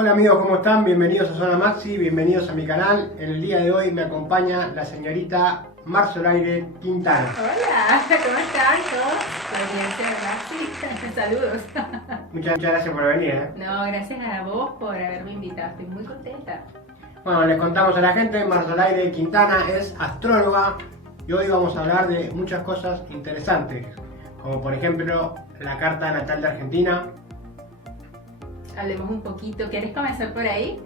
Hola amigos, ¿cómo están? Bienvenidos a Zona Maxi, bienvenidos a mi canal. En el día de hoy me acompaña la señorita Marzolaire Quintana. Hola, ¿cómo están todos? La audiencia de Maxi, saludos. Muchas gracias por venir. No, gracias a vos por haberme invitado, estoy muy contenta. Bueno, les contamos a la gente, Marzolaire Quintana es astróloga y hoy vamos a hablar de muchas cosas interesantes, como por ejemplo la carta natal de Argentina. Hablemos un poquito, ¿quieres comenzar por ahí?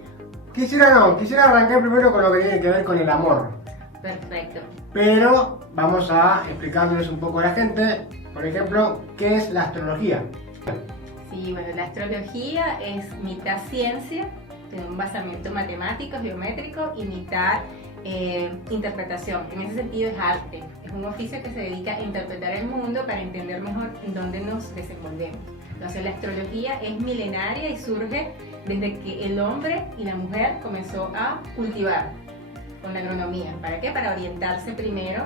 Quisiera arrancar primero con lo que tiene que ver con el amor. Perfecto. Pero vamos a explicarles un poco a la gente, por ejemplo, ¿qué es la astrología? Sí, bueno, la astrología es mitad ciencia, tiene un basamento matemático, geométrico y mitad interpretación. En ese sentido es arte, es un oficio que se dedica a interpretar el mundo para entender mejor en dónde nos desenvolvemos. Entonces la astrología es milenaria y surge desde que el hombre y la mujer comenzó a cultivar con la agronomía. ¿Para qué? Para orientarse primero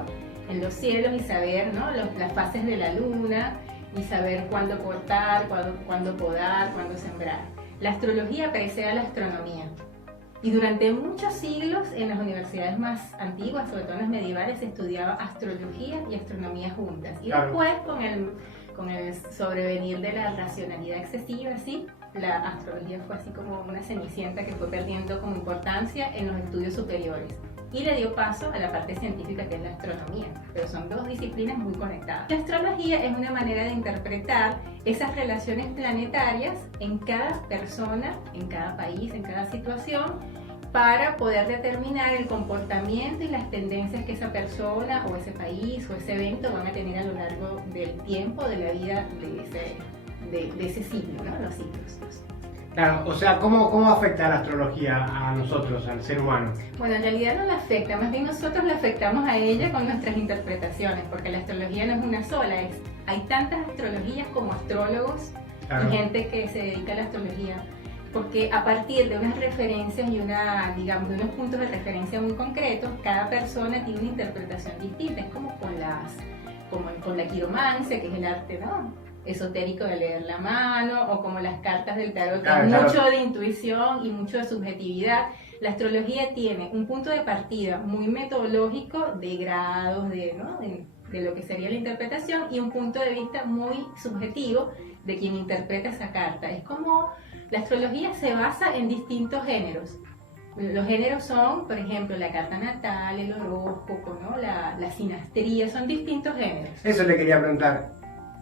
en los cielos y saber, ¿no?, las fases de la luna y saber cuándo cortar, cuándo podar, cuándo sembrar. La astrología precede a la astronomía. Y durante muchos siglos en las universidades más antiguas, sobre todo en las medievales, se estudiaba astrología y astronomía juntas. Y Claro. después, con el sobrevenir de la racionalidad excesiva, ¿sí?, la astrología fue así como una cenicienta que fue perdiendo como importancia en los estudios superiores. Y le dio paso a la parte científica, que es la astronomía. Pero son dos disciplinas muy conectadas. La astrología es una manera de interpretar esas relaciones planetarias en cada persona, en cada país, en cada situación, para poder determinar el comportamiento y las tendencias que esa persona o ese país o ese evento van a tener a lo largo del tiempo, de la vida de ese siglo, ¿no? Los ciclos. Claro, o sea, ¿cómo afecta la astrología a nosotros, al ser humano? Bueno, en realidad no la afecta, más bien nosotros la afectamos a ella con nuestras interpretaciones, porque la astrología no es una sola, hay tantas astrologías como astrólogos. Claro. Y gente que se dedica a la astrología, porque a partir de unas referencias y digamos, de unos puntos de referencia muy concretos, cada persona tiene una interpretación distinta. Es como con la quiromancia, que es el arte, ¿no?, esotérico de leer la mano, o como las cartas del tarot, que hay mucho de intuición y mucho de subjetividad. La astrología tiene un punto de partida muy metodológico de grados, de lo que sería la interpretación, y un punto de vista muy subjetivo de quien interpreta esa carta. Es como la astrología se basa en distintos géneros. Los géneros son, por ejemplo, la carta natal, el horóscopo, ¿no?, la sinastría, son distintos géneros. Eso le quería preguntar.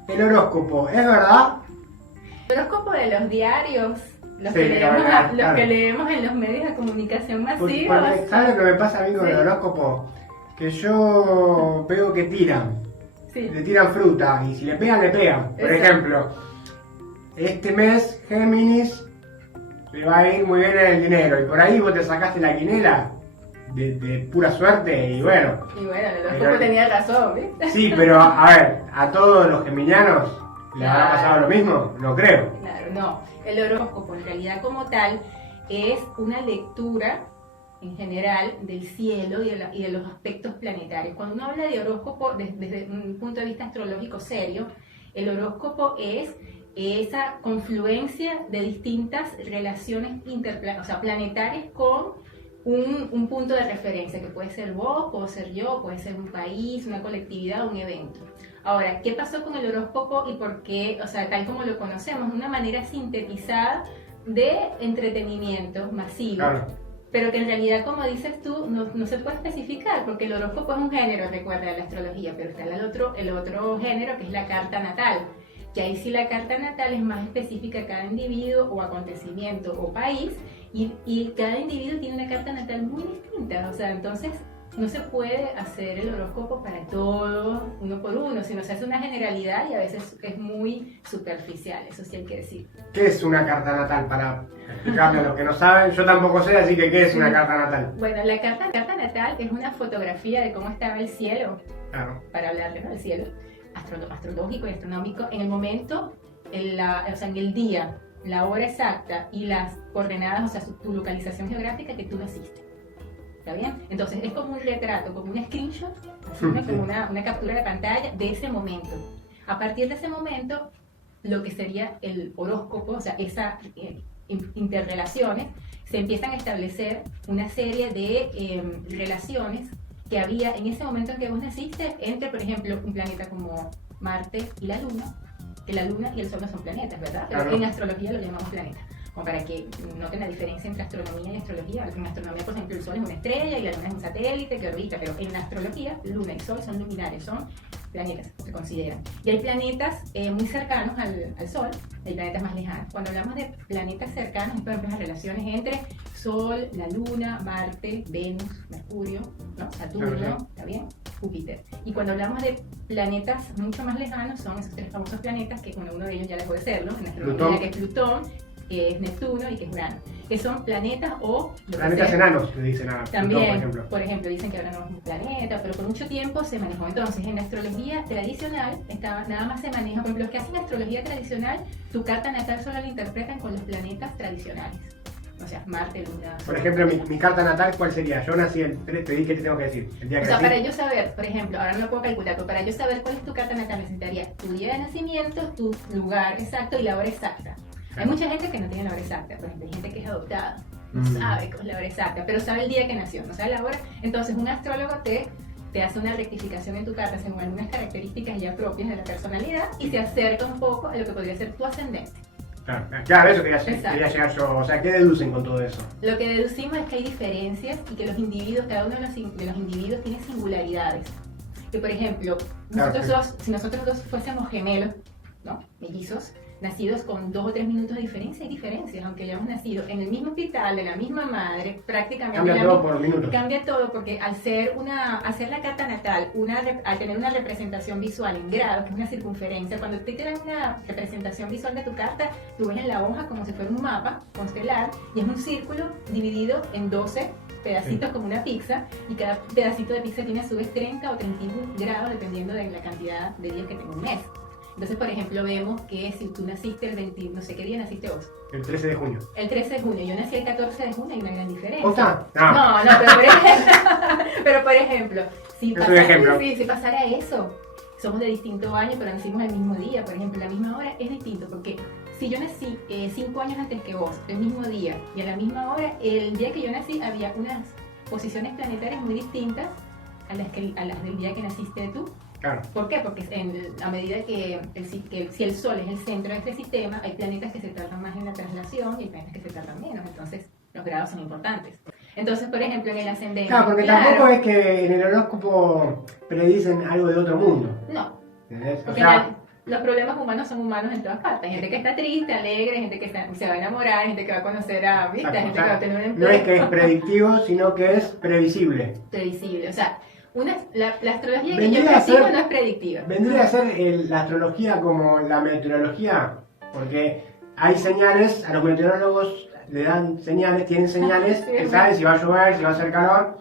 El horóscopo, ¿es verdad? El horóscopo de los diarios, los Sí, que leemos en los medios de comunicación masivos. Porque, ¿sabes lo que me pasa a mí con el horóscopo? Que yo veo que tiran. Sí. Le tiran fruta y si le pegan, le pegan. Por Exacto. ejemplo, este mes Géminis le va a ir muy bien en el dinero y por ahí vos te sacaste la quinela de pura suerte y bueno. Y bueno, el horóscopo tenía razón, ¿viste? Sí, pero a ver, a todos los geminianos ¿le habrá pasado lo mismo? No creo. Claro, no. El horóscopo en realidad como tal es una lectura en general del cielo y de los aspectos planetarios. Cuando uno habla de horóscopo desde un punto de vista astrológico serio, el horóscopo es esa confluencia de distintas relaciones planetarias con un punto de referencia, que puede ser vos, puedo ser yo, puede ser un país, una colectividad, un evento. Ahora, ¿qué pasó con el horóscopo y por qué, tal como lo conocemos, una manera sintetizada de entretenimiento masivo? Claro. Pero que en realidad, como dices tú, no se puede especificar, porque el horóscopo es un género, recuerda, de la astrología, pero está el otro género, que es la carta natal. Que ahí sí la carta natal es más específica a cada individuo o acontecimiento o país, y cada individuo tiene una carta natal muy distinta. Entonces no se puede hacer el horóscopo para todos, uno por uno, sino se hace una generalidad y a veces es muy superficial, eso sí hay que decir. ¿Qué es una carta natal? Para explicarle a los que no saben, yo tampoco sé, así que ¿qué es una carta natal? Bueno, la carta natal es una fotografía de cómo estaba el cielo, Claro. para hablarle, ¿no?, del cielo astrológico y astronómico en el momento, en el día, la hora exacta y las coordenadas, tu localización geográfica que tú naciste. ¿Está bien? Entonces es como un retrato, como un screenshot, así, ¿no?, como una captura de pantalla de ese momento. A partir de ese momento, lo que sería el horóscopo, esa interrelaciones, se empiezan a establecer una serie de relaciones que había en ese momento en que vos naciste entre, por ejemplo, un planeta como Marte y la Luna, que la Luna y el Sol no son planetas, ¿verdad? Pero claro. en astrología lo llamamos planeta. Como para que noten la diferencia entre astronomía y astrología. En astronomía, por ejemplo, el Sol es una estrella y la Luna es un satélite que orbita, pero en astrología, Luna y Sol son luminares, son planetas, se consideran. Y hay planetas muy cercanos al Sol, hay planetas más lejanos. Cuando hablamos de planetas cercanos, por ejemplo, las relaciones entre Sol, la Luna, Marte, Venus, Mercurio, ¿no? Saturno, Claro. ¿está bien? Júpiter. Y cuando hablamos de planetas mucho más lejanos, son esos tres famosos planetas, que uno de ellos ya dejó de serlo, en astrología, Plutón. que es Plutón, que es Neptuno y que es Urano, que son planetas o lo que Planetas sea. enanos, le dicen a Plutón, También, por ejemplo. dicen que ahora no es un planeta, pero por mucho tiempo se manejó. Entonces, en la astrología tradicional, nada más se maneja, por ejemplo, los que hacen astrología tradicional, tu carta natal solo la interpretan con los planetas tradicionales. O sea, Marte, Luna. Por ejemplo, mi carta natal, ¿cuál sería? Yo nací el 3, te dije que te tengo que decir. El día O que sea, nací. para yo saber, por ejemplo, ahora no lo puedo calcular, pero para yo saber cuál es tu carta natal necesitaría tu día de nacimiento, tu lugar exacto y la hora exacta. Hay mucha gente que no tiene la hora exacta, por ejemplo, hay gente que es adoptada, no sabe cuál es la hora exacta, pero sabe el día que nació, no sabe la hora. Entonces un astrólogo te hace una rectificación en tu carta según algunas características ya propias de la personalidad y se acerca un poco a lo que podría ser tu ascendente. Claro, eso quería Exacto. llegar yo. O sea, ¿qué deducen con todo eso? Lo que deducimos es que hay diferencias y que los individuos, cada uno de los individuos tiene singularidades. Que por ejemplo, si nosotros dos fuésemos gemelos, ¿no? Mellizos, nacidos con 2 o 3 minutos de diferencia, hay diferencias, aunque hayamos nacido en el mismo hospital, de la misma madre, prácticamente Cambia todo por minutos. cambia todo porque al hacer la carta natal, al tener una representación visual en grados, que es una circunferencia, cuando te dan una representación visual de tu carta, tú ves en la hoja como si fuera un mapa constelar y es un círculo dividido en 12 pedacitos como una pizza, y cada pedacito de pizza tiene a su vez 30 o 31 grados dependiendo de la cantidad de días que tenga un mes. Entonces, por ejemplo, vemos que si tú naciste el 20, no sé qué día naciste vos. El 13 de junio. El 13 de junio, yo nací el 14 de junio, hay una gran diferencia. ¿Otra? No, pero por ejemplo, si pasara eso, somos de distinto año, pero nacimos el mismo día, por ejemplo, la misma hora, es distinto, porque si yo nací 5 años antes que vos, el mismo día y a la misma hora, el día que yo nací había unas posiciones planetarias muy distintas a las del día que naciste tú. Claro. ¿Por qué? Porque a medida que si el Sol es el centro de este sistema, hay planetas que se tardan más en la traslación y hay planetas que se tardan menos, entonces los grados son importantes. Entonces, por ejemplo, en el ascendente... Claro, porque tampoco es que en el horóscopo predicen algo de otro mundo. No, ¿Entendés? porque los problemas humanos son humanos en todas partes. Hay gente que está triste, alegre, gente que se va a enamorar, hay gente que va a conocer a... ¿viste? Hay gente que va a tener un empleo. No es que es predictivo, sino que es previsible. Previsible, o sea... la astrología que Vendría yo a practico ser- no es predictiva. Vendría a ser la astrología como la meteorología, porque hay señales, a los meteorólogos le dan señales, tienen señales Sí, que bueno. saben si va a llover, si va a hacer calor,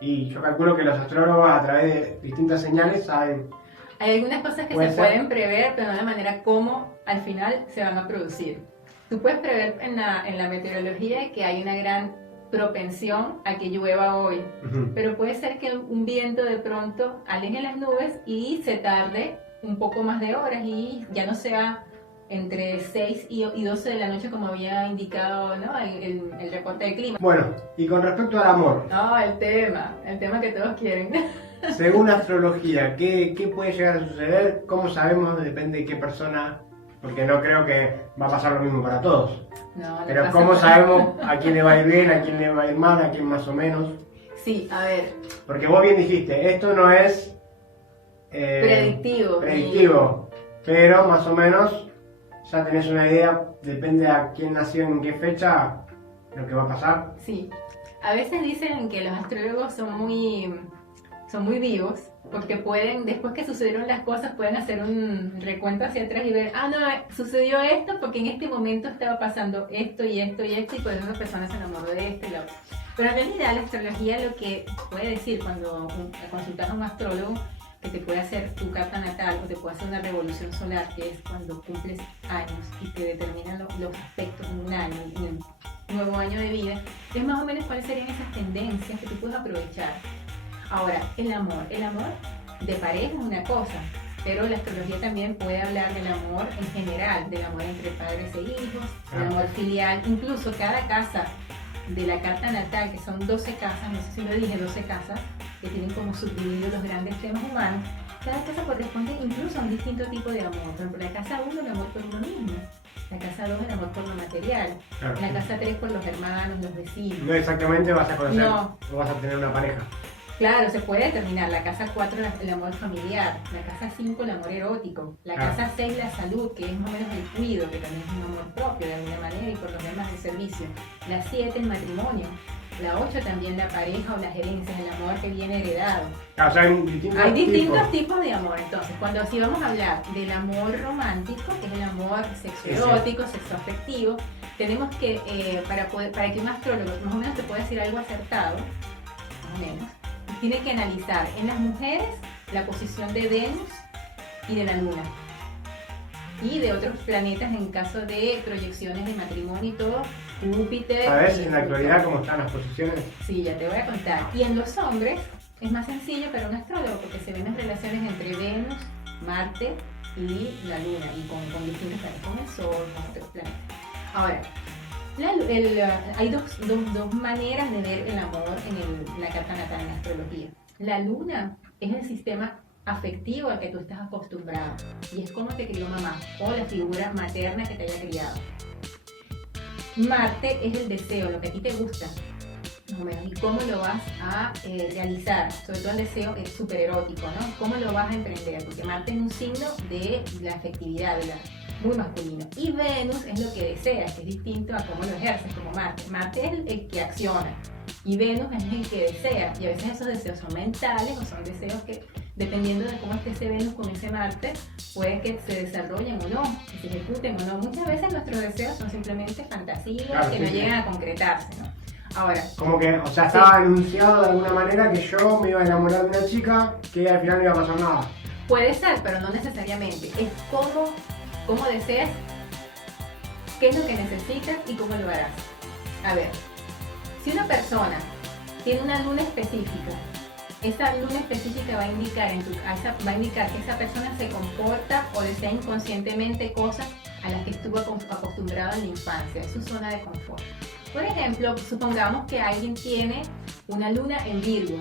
y yo calculo que los astrólogos a través de distintas señales saben. Hay algunas cosas que Puede se ser. pueden prever, pero no de la manera como al final se van a producir. Tú puedes prever en la meteorología que hay una gran propensión a que llueva hoy, pero puede ser que un viento de pronto aleje las nubes y se tarde un poco más de horas y ya no sea entre 6 y 12 de la noche como había indicado, ¿no? el reporte del clima. Bueno, y con respecto al amor, No, el tema que todos quieren. según la astrología, ¿qué puede llegar a suceder? ¿Cómo sabemos? Depende de qué persona, porque no creo que va a pasar lo mismo para todos. No, no Pero pasa ¿cómo nada. sabemos a quién le va a ir bien, a quién le va a ir mal, a quién más o menos? Sí, a ver, Porque vos bien dijiste, esto no es predictivo. Pero más o menos ya tenés una idea, depende a quién nació en qué fecha, lo que va a pasar. Sí, a veces dicen que los astrólogos son muy vivos, porque pueden, después que sucedieron las cosas, pueden hacer un recuento hacia atrás y ver, no, sucedió esto porque en este momento estaba pasando esto y esto y esto, y por eso una persona se enamoró de esto y la otra. Pero en realidad la astrología lo que puede decir cuando consultas a un astrólogo, que te puede hacer tu carta natal o te puede hacer una revolución solar, que es cuando cumples años y te determinan los aspectos en un año, en el nuevo año de vida, es más o menos cuáles serían esas tendencias que tú puedes aprovechar. Ahora, el amor de pareja es una cosa, pero la astrología también puede hablar del amor en general, del amor entre padres e hijos, del amor filial, incluso cada casa de la carta natal, que son 12 casas, no sé si lo dije, 12 casas, que tienen como subdivididos los grandes temas humanos, cada casa corresponde incluso a un distinto tipo de amor. Por ejemplo, la casa 1, el amor por uno mismo. La casa 2, el amor por lo material. Claro. La casa 3, por los hermanos, los vecinos. No exactamente vas a conocer, No. o vas a tener una pareja. Claro, se puede determinar. La casa 4, el amor familiar. La casa 5, el amor erótico. La casa 6, la salud, que es más o menos el cuido, que también es un amor propio de alguna manera, y por los demás el servicio. La 7, el matrimonio. La 8 también la pareja o la gerencia, el amor que viene heredado. O sea, Hay distintos tipos de amor. Entonces, cuando así vamos a hablar del amor romántico, que es el amor sexoerótico, sexoafectivo, tenemos que, para que un astrólogo más o menos te pueda decir algo acertado, más o menos, tiene que analizar en las mujeres la posición de Venus y de la Luna. Y de otros planetas en caso de proyecciones de matrimonio y todo, Júpiter. ¿Sabes en la actualidad cómo están las posiciones? Sí, ya te voy a contar. Y en los hombres es más sencillo para un astrólogo porque se ven las relaciones entre Venus, Marte y la Luna, y con distintos planetas, con el Sol, con otros planetas. Ahora, hay dos maneras de ver el amor en la carta natal en la astrología. La Luna es el sistema afectivo al que tú estás acostumbrado y es como te crió mamá o la figura materna que te haya criado. Marte es el deseo, lo que a ti te gusta, más o menos, y cómo lo vas a realizar, sobre todo el deseo es súper erótico, ¿no? ¿Cómo lo vas a emprender? Porque Marte es un signo de la afectividad, muy masculino. Y Venus es lo que deseas, que es distinto a cómo lo ejerces como Marte. Marte es el que acciona y Venus es el que desea, y a veces esos deseos son mentales o son deseos que, dependiendo de cómo esté ese Venus con ese Marte, puede que se desarrollen o no, que se ejecuten o no. Muchas veces nuestros deseos son simplemente fantasías, claro, que no llegan a concretarse, ¿no? Ahora, como que, o sea, estaba anunciado de alguna manera que yo me iba a enamorar de una chica que al final no iba a pasar nada. Puede ser, pero no necesariamente. Es cómo deseas, qué es lo que necesitas y cómo lo harás. A ver, si una persona tiene una luna específica, esa luna específica va a indicar que esa persona se comporta o desea inconscientemente cosas a las que estuvo acostumbrado en la infancia, es su zona de confort. Por ejemplo, supongamos que alguien tiene una luna en Virgo.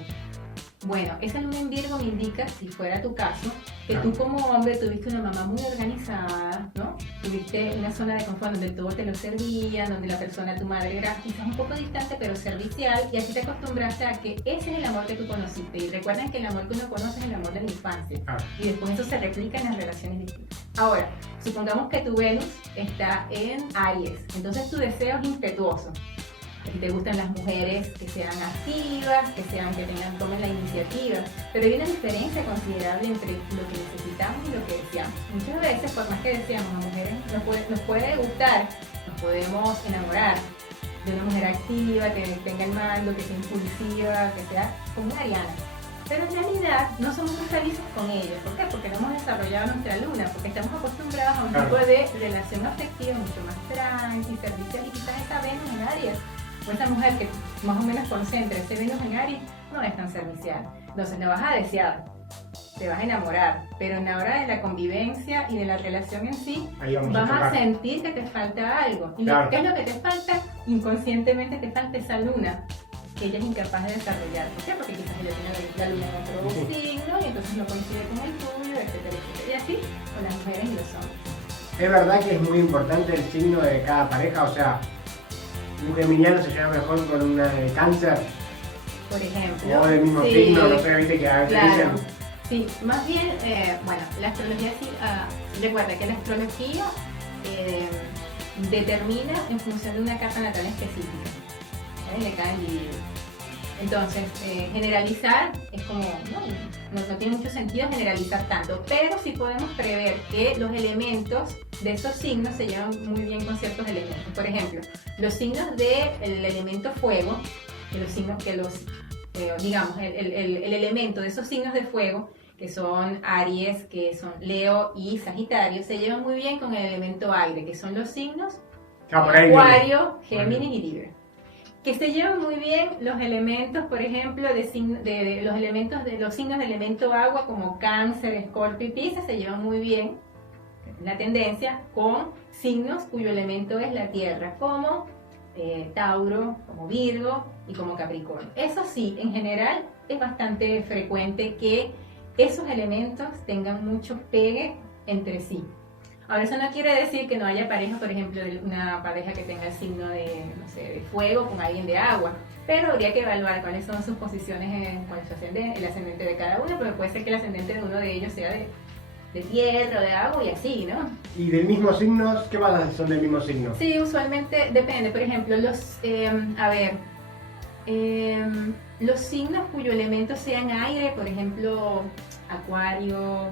Bueno, esa luna en Virgo me indica, si fuera tu caso, que tú como hombre tuviste una mamá muy organizada, ¿no? Tuviste una zona de confort donde todo te lo servía, donde la persona, tu madre, era quizás un poco distante pero servicial, y así te acostumbraste a que ese es el amor que tú conociste. Y recuerden que el amor que uno conoce es el amor de la infancia. Y después eso se replica en las relaciones distintas. Ahora, supongamos que tu Venus está en Aries, entonces tu deseo es impetuoso. Si te gustan las mujeres que sean activas, que tomen la iniciativa, pero hay una diferencia considerable entre lo que necesitamos y lo que deseamos. Muchas veces, por más que deseamos a mujeres, nos puede gustar, nos podemos enamorar de una mujer activa, que tenga el mando, que sea impulsiva, que sea como una ariana. Pero en realidad no somos muy felices con ellos. ¿Por qué? Porque no hemos desarrollado nuestra luna, porque estamos acostumbrados a un tipo de relación afectiva mucho más tranqui, servicial, y quizás esa Venus en Aries, o esa mujer que más o menos concentra ese Venus en Aries, no es tan servicial. Entonces la vas a desear, te vas a enamorar, pero en la hora de la convivencia y de la relación en sí, vas a sentir que te falta algo. ¿Y qué es lo que te falta? Inconscientemente te falta esa luna que ella es incapaz de desarrollar. ¿Por qué? Porque quizás ella tiene la luna en otro signo y entonces no coincide con el tuyo, etcétera, etcétera. Y así con las mujeres y los hombres. Es verdad que es muy importante el signo de cada pareja, o sea, un geminiano se lleva mejor con una de Cáncer. Por ejemplo. O del mismo signo, no sé, viste que a veces dicen. Sí, más bien, bueno, la astrología sí, recuerda que la astrología determina en función de una carta natal específica, de cada individuo. Entonces, generalizar es como, no tiene mucho sentido generalizar tanto, pero sí podemos prever que los elementos de esos signos se llevan muy bien con ciertos elementos. Por ejemplo, los signos del elemento fuego, digamos, el elemento de esos signos de fuego, que son Aries, que son Leo y Sagitario, se llevan muy bien con el elemento aire, que son los signos Acuario, Géminis y Libra. Que se llevan muy bien los elementos, por ejemplo, de los elementos de los signos de elemento agua como Cáncer, Escorpio y Piscis se llevan muy bien, la tendencia, con signos cuyo elemento es la tierra, como Tauro, como Virgo y como Capricornio. Eso sí, en general es bastante frecuente que esos elementos tengan mucho pegue entre sí. Ahora, eso no quiere decir que no haya pareja, por ejemplo, una pareja que tenga el signo de, no sé, de fuego con alguien de agua, pero habría que evaluar cuáles son sus posiciones con su ascendente, el ascendente de cada uno, porque puede ser que el ascendente de uno de ellos sea de tierra o de agua y así, ¿no? ¿Y del mismo signo? ¿Qué pasa si son del mismo signo? Sí, usualmente depende. Por ejemplo, los signos cuyo elemento sean aire, por ejemplo, Acuario,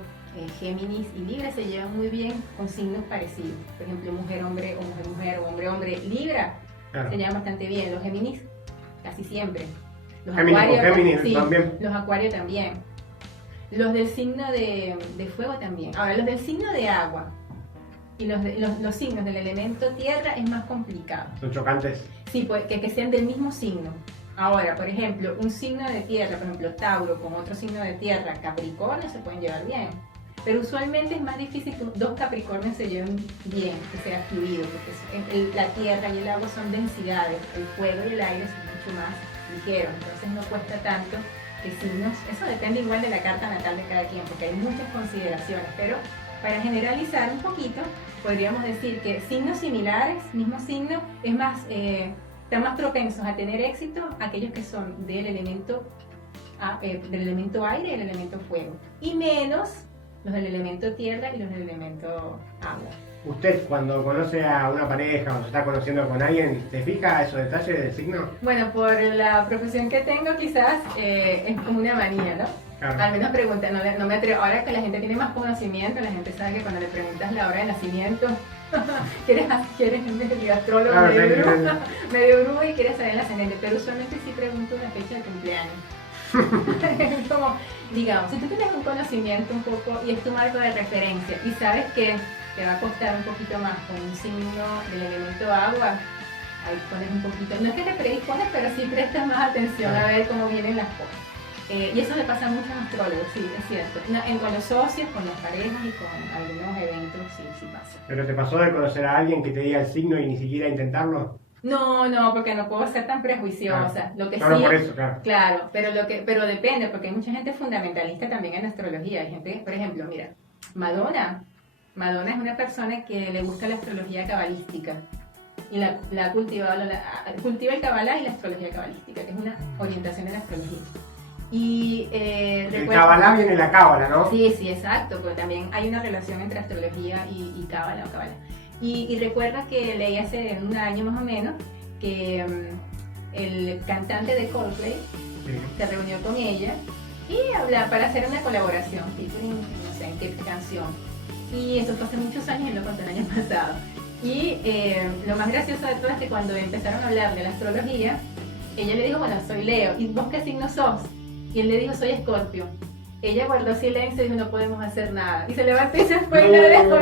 Géminis y Libra se llevan muy bien con signos parecidos. Por ejemplo, mujer-hombre o mujer-mujer o hombre-hombre. Libra se llevan bastante bien. Los Géminis casi siempre. Los Géminis sí, también. Los Acuarios también. Los del signo de fuego también. Ahora, los del signo de agua y los signos del elemento tierra es más complicado. ¿Son chocantes? Sí, pues, que sean del mismo signo. Ahora, por ejemplo, un signo de tierra, por ejemplo, Tauro con otro signo de tierra, Capricornio, se pueden llevar bien. Pero usualmente es más difícil que dos Capricornios se lleven bien, que sea fluido, porque la tierra y el agua son densidades, el fuego y el aire son mucho más ligeros, entonces no cuesta tanto que signos, eso depende igual de la carta natal de cada quien, porque hay muchas consideraciones, pero para generalizar un poquito, podríamos decir que signos similares, mismo signo, es más, están más propensos a tener éxito aquellos que son del elemento aire y el elemento fuego, y menos los del elemento tierra y los del elemento agua. ¿Usted cuando conoce a una pareja o se está conociendo con alguien, se fija esos detalles del signo? Bueno, por la profesión que tengo quizás es como una manía, ¿no? Claro. Al menos pregunta, no me atrevo. Ahora que la gente tiene más conocimiento, la gente sabe que cuando le preguntas la hora de nacimiento, quieres medio astrólogo, Claro, medio brujo y quieres saber el ascendente, pero usualmente sí pregunto la fecha de cumpleaños. Como, digamos, si tú tienes un conocimiento un poco y es tu marco de referencia y sabes que te va a costar un poquito más con un signo del elemento agua, ahí pones un poquito, no es que te predispones, pero sí prestas más atención a ver cómo vienen las cosas. Y eso le pasa a muchos astrólogos, sí, es cierto. Con los socios, con las parejas y con algunos eventos, sí pasa. ¿Pero te pasó de conocer a alguien que te diga el signo y ni siquiera intentarlo? No, porque no puedo ser tan prejuiciosa. Claro. Lo que No, sí, por eso, claro. pero depende, porque hay mucha gente fundamentalista también en astrología. Hay gente, por ejemplo, mira, Madonna es una persona que le gusta la astrología cabalística y la ha cultivado, cultiva el cabalá y la astrología cabalística, que es una orientación de la astrología. Y el cabalá viene de la cábala, ¿no? Sí, exacto, porque también hay una relación entre astrología y cábala o cábala. Y recuerda que leí hace un año más o menos que el cantante de Coldplay se reunió con ella y para hacer una colaboración, no sé en qué canción. Y eso fue hace muchos años, él lo contó el año pasado. Y lo más gracioso de todo es que cuando empezaron a hablar de la astrología, ella le dijo, bueno, soy Leo, ¿y vos qué signo sos? Y él le dijo, soy Escorpio. Ella guardó silencio y dijo, no podemos hacer nada. Y se levantó y se fue y lo dejó.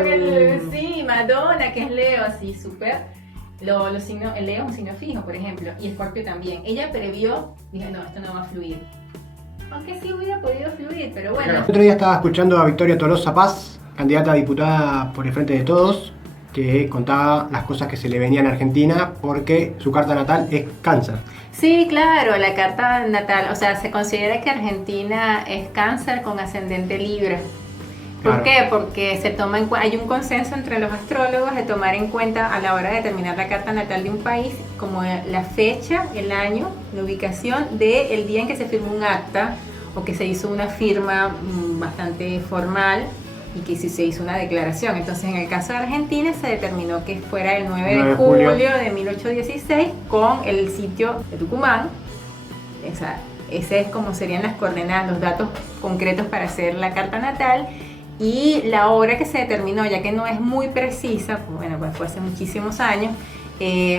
Sí, Madonna, que es Leo, así, súper. Los signos, el Leo es un signo fijo, por ejemplo, y Escorpio también. Ella previó, dije, no, esto no va a fluir. Aunque sí hubiera podido fluir, pero bueno. El otro día estaba escuchando a Victoria Tolosa Paz, candidata a diputada por el Frente de Todos, que contaba las cosas que se le venían a Argentina porque su carta natal es Cáncer. Sí, claro, la carta natal, o sea, se considera que Argentina es Cáncer con ascendente Libra. ¿Por qué? Porque hay un consenso entre los astrólogos de tomar en cuenta a la hora de determinar la carta natal de un país como la fecha, el año, la ubicación del día en que se firmó un acta o que se hizo una firma bastante formal y que se hizo una declaración. Entonces, en el caso de Argentina se determinó que fuera el 9 de julio de 1816 con el sitio de Tucumán. Ese es como serían las coordenadas, los datos concretos para hacer la carta natal. Y la hora que se determinó, ya que no es muy precisa, pues fue hace muchísimos años,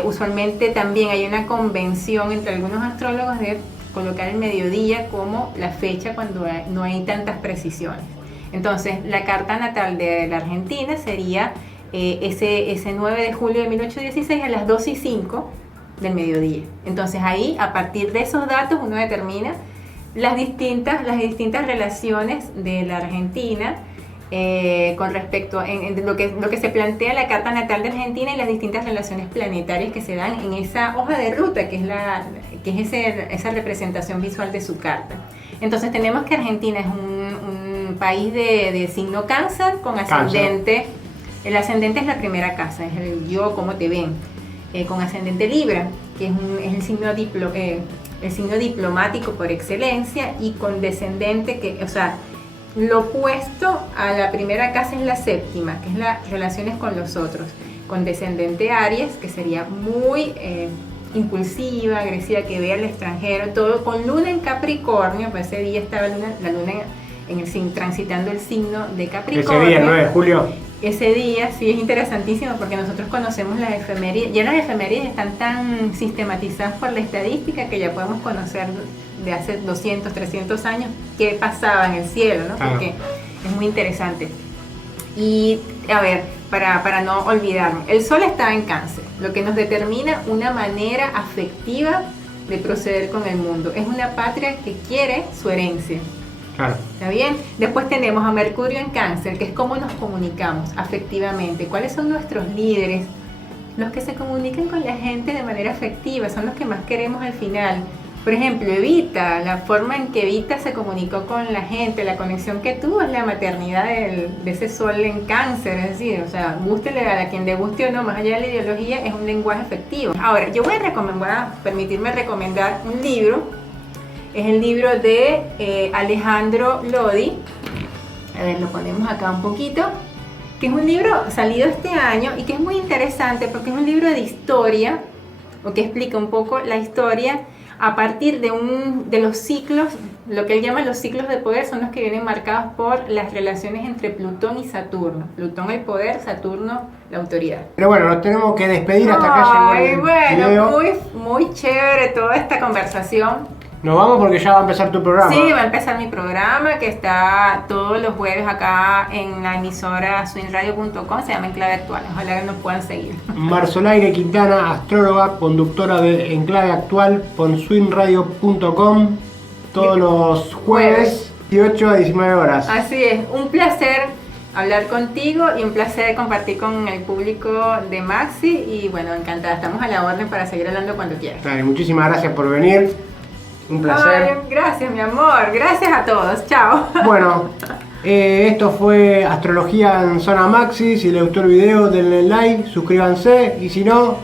usualmente también hay una convención entre algunos astrólogos de colocar el mediodía como la fecha cuando no hay tantas precisiones. Entonces, la carta natal de la Argentina sería ese 9 de julio de 1816 a las 2:05 del mediodía. Entonces ahí, a partir de esos datos, uno determina las distintas relaciones de la Argentina con respecto a lo que se plantea en la carta natal de Argentina y las distintas relaciones planetarias que se dan en esa hoja de ruta, que es esa representación visual de su carta. Entonces tenemos que Argentina es un país de signo Cáncer con ascendente. El ascendente es la primera casa, es el yo, cómo te ven. Con ascendente Libra, que es el signo diplomático por excelencia, y con descendente, lo opuesto a la primera casa es la séptima, que es las relaciones con los otros, con descendente Aries, que sería muy impulsiva, agresiva, que ve al extranjero, todo con luna en Capricornio, pues ese día estaba la luna transitando el signo de Capricornio. Ese día, el 9 de julio. Ese día sí es interesantísimo porque nosotros conocemos las efemérides, ya las efemérides están tan sistematizadas por la estadística que ya podemos conocer de hace 200, 300 años qué pasaba en el cielo, ¿no? Porque es muy interesante. Y a ver, para no olvidarme, el Sol está en Cáncer, lo que nos determina una manera afectiva de proceder con el mundo. Es una patria que quiere su herencia. Claro. ¿Está bien? Después tenemos a Mercurio en Cáncer, que es cómo nos comunicamos afectivamente. ¿Cuáles son nuestros líderes? Los que se comunican con la gente de manera afectiva, son los que más queremos al final. Por ejemplo, Evita, la forma en que Evita se comunicó con la gente, la conexión que tuvo es la maternidad de ese sol en Cáncer, es decir, gústele a quien le guste o no, más allá de la ideología, es un lenguaje afectivo. Ahora, yo voy a permitirme recomendar un libro. Es el libro de Alejandro Lodi. A ver, lo ponemos acá un poquito. Que es un libro salido este año y que es muy interesante porque es un libro de historia, o que explica un poco la historia a partir de los ciclos. Lo que él llama los ciclos de poder son los que vienen marcados por las relaciones entre Plutón y Saturno. Plutón el poder, Saturno la autoridad. Pero bueno, nos tenemos que despedir hasta acá. Bueno, muy chévere toda esta conversación. Nos vamos porque ya va a empezar tu programa. Sí, va a empezar mi programa que está todos los jueves acá en la emisora swingradio.com, se llama Enclave Actual. Ojalá que nos puedan seguir. Marsolaire Quintana, astróloga, conductora de Enclave Actual por swingradio.com, todos los jueves, 18 a 19 horas. Así es, un placer hablar contigo y un placer compartir con el público de Maxi. Y bueno, encantada, estamos a la orden para seguir hablando cuando quieras. Dale, muchísimas gracias por venir. Un placer. Ay, gracias, mi amor. Gracias a todos. Chao. Bueno, esto fue Astrología en Zona Maxi. Si les gustó el video, denle like, suscríbanse. Y si no,